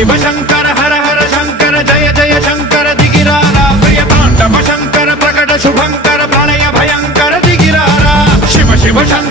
शिव शंकर हर हर शंकर जय जय शंकर दिगिरारा प्रिय तांडव शंकर प्रकट शुभंकर प्रणय भयंकर दिगिरारा शिव शिव शंकर